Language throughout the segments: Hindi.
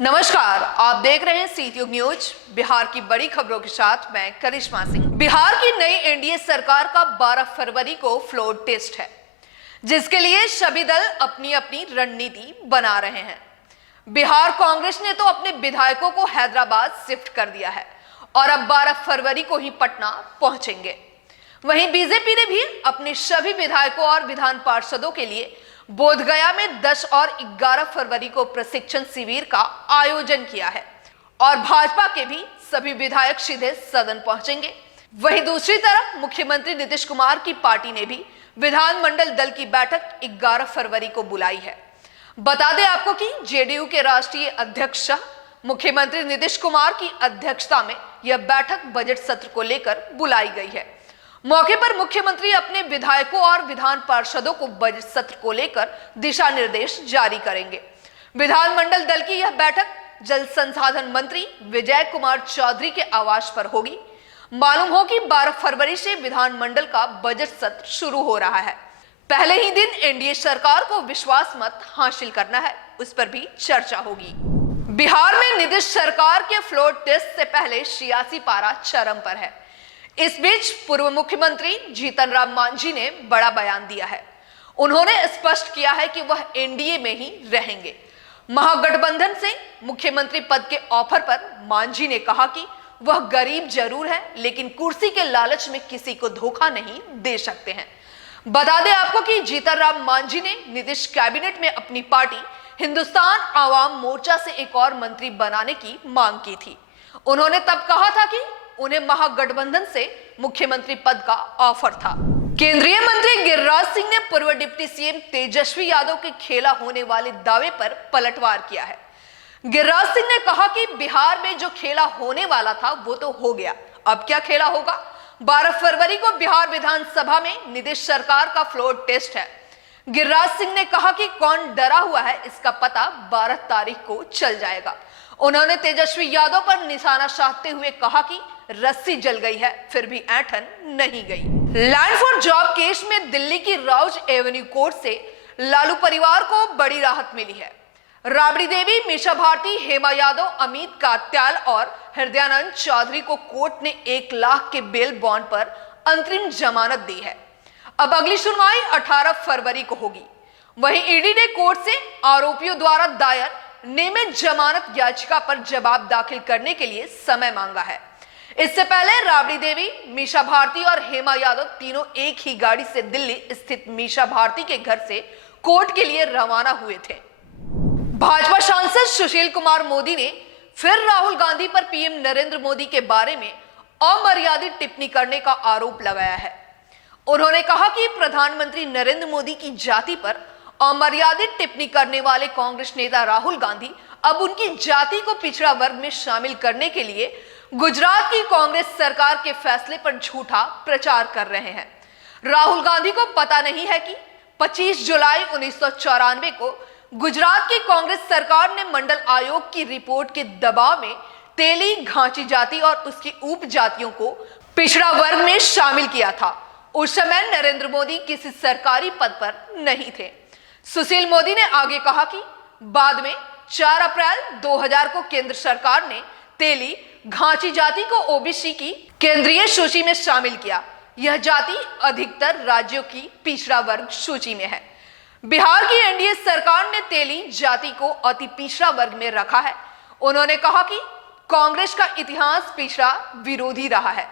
नमस्कार, आप देख रहे हैं सीट्यूब न्यूज। बिहार की बड़ी खबरों के साथ मैं करिश्मा सिंह। बिहार की नई एनडीए सरकार का 12 फरवरी को फ्लोर टेस्ट है, जिसके लिए सभी दल अपनी अपनी रणनीति बना रहे हैं। बिहार कांग्रेस ने तो अपने विधायकों को हैदराबाद शिफ्ट कर दिया है और अब 12 फरवरी को ही पटना पहुंचेंगे। वहीं बीजेपी ने भी अपने सभी विधायकों और विधान पार्षदों के लिए बोधगया में 10 और 11 फरवरी को प्रशिक्षण शिविर का आयोजन किया है और भाजपा के भी सभी विधायक सीधे सदन पहुंचेंगे। वहीं दूसरी तरफ मुख्यमंत्री नीतीश कुमार की पार्टी ने भी विधानमंडल दल की बैठक 11 फरवरी को बुलाई है। बता दें आपको कि जेडीयू के राष्ट्रीय अध्यक्ष मुख्यमंत्री नीतीश कुमार की अध्यक्षता में यह बैठक बजट सत्र को लेकर बुलाई गई है। मौके पर मुख्यमंत्री अपने विधायकों और विधान पार्षदों को बजट सत्र को लेकर दिशा निर्देश जारी करेंगे। विधानमंडल दल की यह बैठक जल संसाधन मंत्री विजय कुमार चौधरी के आवास पर होगी। मालूम हो कि 12 फरवरी से विधानमंडल का बजट सत्र शुरू हो रहा है। पहले ही दिन एनडीए सरकार को विश्वास मत हासिल करना है, उस पर भी चर्चा होगी। बिहार में नीतीश सरकार के फ्लोर टेस्ट से पहले सियासी पारा चरम पर है। इस बीच पूर्व मुख्यमंत्री जीतन राम मांझी ने बड़ा बयान दिया है। उन्होंने स्पष्ट किया है कि वह एनडीए में ही रहेंगे। महागठबंधन से मुख्यमंत्री पद के ऑफर पर मांझी ने कहा कि वह गरीब जरूर है, लेकिन कुर्सी के लालच में किसी को धोखा नहीं दे सकते हैं। बता दें आपको कि जीतन राम मांझी ने नीतीश कैबिनेट में अपनी पार्टी हिंदुस्तान आवाम मोर्चा से एक और मंत्री बनाने की मांग की थी। उन्होंने तब कहा था कि उन्हें महागठबंधन से मुख्यमंत्री पद का ऑफर था। केंद्रीय मंत्री गिरिराज सिंह ने पूर्व डिप्टी सीएम तेजस्वी यादव के खेला होने वाले दावे पर पलटवार किया है। गिरिराज सिंह ने कहा कि बिहार में जो खेला होने वाला था वो तो हो गया, अब क्या खेला होगा। 12 फरवरी को बिहार विधानसभा में नीतीश सरकार का फ्लोर टेस्ट है। गिरिराज सिंह ने कहा कि कौन डरा हुआ है इसका पता 12 तारीख को चल जाएगा। उन्होंने तेजस्वी यादव पर निशाना साधते हुए कहा कि रस्सी जल गई है, फिर भी ऐंठन नहीं गई। लैंड फॉर जॉब केस में दिल्ली की राउज एवेन्यू कोर्ट से लालू परिवार को बड़ी राहत मिली है। राबड़ी देवी, मीसा भारती, हेमा यादव, अमित कात्याल और हृदयानंद चौधरी को कोर्ट ने 1 लाख के बेल बॉन्ड पर अंतरिम जमानत दी है। अब अगली सुनवाई 18 फरवरी को होगी। वहीं ईडी ने कोर्ट से आरोपियों द्वारा दायर नियमित जमानत याचिका पर जवाब दाखिल करने के लिए समय मांगा है। इससे पहले राबड़ी देवी, मीसा भारती और हेमा यादव तीनों एक ही गाड़ी से दिल्ली स्थित मीसा भारती के घर से कोर्ट के लिए रवाना हुए थे। भाजपा सांसद सुशील कुमार मोदी ने फिर राहुल गांधी पर पीएम नरेंद्र मोदी के बारे में अमर्यादित टिप्पणी करने का आरोप लगाया है। उन्होंने कहा कि प्रधानमंत्री नरेंद्र मोदी की जाति पर अमर्यादित टिप्पणी करने वाले कांग्रेस नेता राहुल गांधी अब उनकी जाति को पिछड़ा वर्ग में शामिल करने के लिए गुजरात की कांग्रेस सरकार के फैसले पर झूठा प्रचार कर रहे हैं। राहुल गांधी को पता नहीं है कि 25 जुलाई 1994 को गुजरात की कांग्रेस सरकार ने मंडल आयोग की रिपोर्ट के दबाव में तेली, घांची जाति और उसकी उपजातियों को पिछड़ा वर्ग में शामिल किया था। उस समय नरेंद्र मोदी किसी सरकारी पद पर नहीं थे। सुशील मोदी ने आगे कहा कि बाद में 4 अप्रैल 2000 को केंद्र सरकार ने तेली, घांची जाति को ओबीसी की केंद्रीय सूची में शामिल किया। यह जाति अधिकतर राज्यों की पिछड़ा वर्ग सूची में है। बिहार की एनडीए सरकार ने तेली जाति को अति पिछड़ा वर्ग में रखा है। उन्होंने कहा कि कांग्रेस का इतिहास पिछड़ा विरोधी रहा है।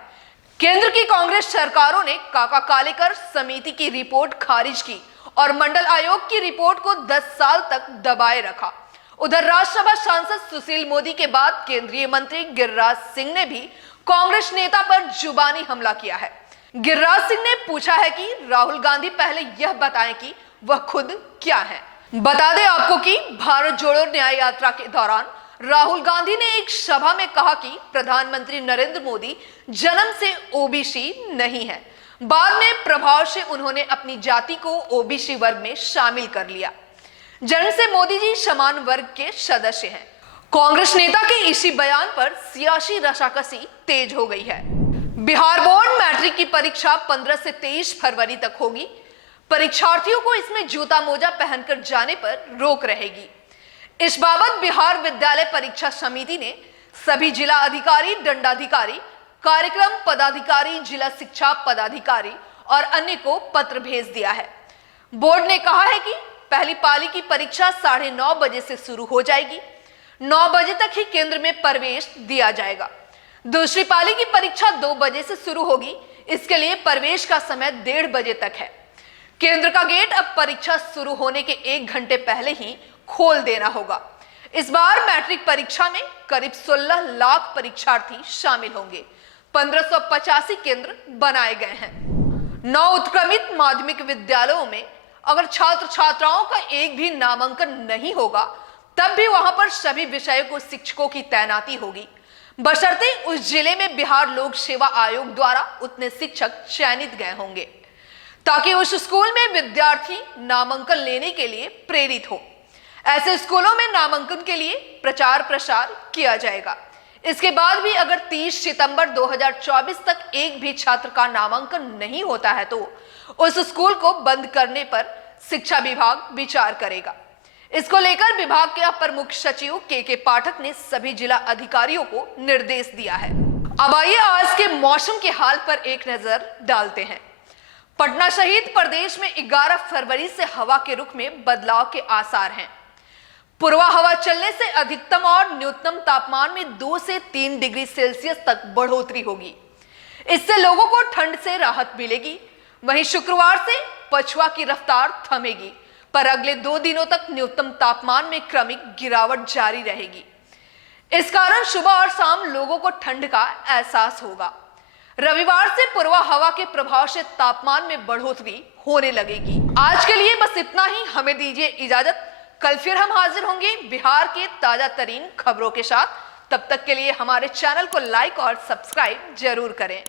केंद्र की कांग्रेस सरकारों ने काका कालेकर समिति की रिपोर्ट खारिज की और मंडल आयोग की रिपोर्ट को 10 साल तक दबाए रखा। उधर राज्यसभा सांसद सुशील मोदी के बाद केंद्रीय मंत्री गिरिराज सिंह ने भी कांग्रेस नेता पर जुबानी हमला किया है। गिरिराज सिंह ने पूछा है कि राहुल गांधी पहले यह बताएं कि वह खुद क्या है। बता दें आपको कि भारत जोड़ो न्याय यात्रा के दौरान राहुल गांधी ने एक सभा में कहा कि प्रधानमंत्री नरेंद्र मोदी जन्म से ओबीसी नहीं है। बाद में प्रभाव से उन्होंने अपनी जाति को ओबीसी वर्ग में शामिल कर लिया। जन्म से मोदी जी समान वर्ग के सदस्य हैं। कांग्रेस नेता के इसी बयान पर सियासी रसाकसी तेज हो गई है। बिहार बोर्ड मैट्रिक की परीक्षा 15 से 23 फरवरी तक होगी। परीक्षार्थियों को इसमें जूता मोजा पहनकर जाने पर रोक रहेगी। इस बाबत बिहार विद्यालय परीक्षा समिति ने सभी जिला अधिकारी, दंडाधिकारी, कार्यक्रम पदाधिकारी, जिला शिक्षा पदाधिकारी और अन्य को पत्र भेज दिया है। बोर्ड ने कहा है कि पहली पाली की परीक्षा 9:30 बजे से शुरू हो जाएगी। 9 बजे तक ही केंद्र में प्रवेश दिया जाएगा। दूसरी पाली की परीक्षा 2 बजे से शुरू होगी। इसके लिए प्रवेश का समय 1:30 बजे तक है। केंद्र का गेट अब परीक्षा शुरू होने के 1 घंटे पहले ही खोल देना होगा। इस बार मैट्रिक परीक्षा में करीब 16 लाख परीक्षार्थी शामिल होंगे। 1585 केंद्र बनाए गए हैं। 9 उत्क्रमित माध्यमिक विद्यालयों में अगर छात्र छात्राओं का एक भी नामांकन नहीं होगा, तब भी वहां पर सभी विषयों को शिक्षकों की तैनाती होगी, बशर्ते उस जिले में बिहार लोक सेवा आयोग द्वारा उतने शिक्षक चयनित गए होंगे, ताकि उस स्कूल में विद्यार्थी नामांकन लेने के लिए प्रेरित हो। ऐसे स्कूलों में नामांकन के लिए प्रचार प्रसार किया जाएगा। इसके बाद भी अगर 30 सितंबर 2024 तक एक भी छात्र का नामांकन नहीं होता है तो उस स्कूल को बंद करने पर शिक्षा विभाग विचार करेगा। इसको लेकर विभाग के अपर मुख्य सचिव के पाठक ने सभी जिला अधिकारियों को निर्देश दिया है। अब आइए आज के मौसम के हाल पर एक नजर डालते हैं। पटना सहित प्रदेश में 11 फरवरी से हवा के रुख में बदलाव के आसार हैं। पूर्वा हवा चलने से अधिकतम और न्यूनतम तापमान में 2 से 3 डिग्री सेल्सियस तक बढ़ोतरी होगी। इससे लोगों को ठंड से राहत मिलेगी। वहीं शुक्रवार से पछुआ की रफ्तार थमेगी, पर अगले 2 दिनों तक न्यूनतम तापमान में क्रमिक गिरावट जारी रहेगी। इस कारण सुबह और शाम लोगों को ठंड का एहसास होगा। रविवार से पूर्वा हवा के प्रभाव से तापमान में बढ़ोतरी होने लगेगी। आज के लिए बस इतना ही। हमें दीजिए इजाजत। कल फिर हम हाजिर होंगे बिहार के ताजा तरीन खबरों के साथ। तब तक के लिए हमारे चैनल को लाइक और सब्सक्राइब जरूर करें।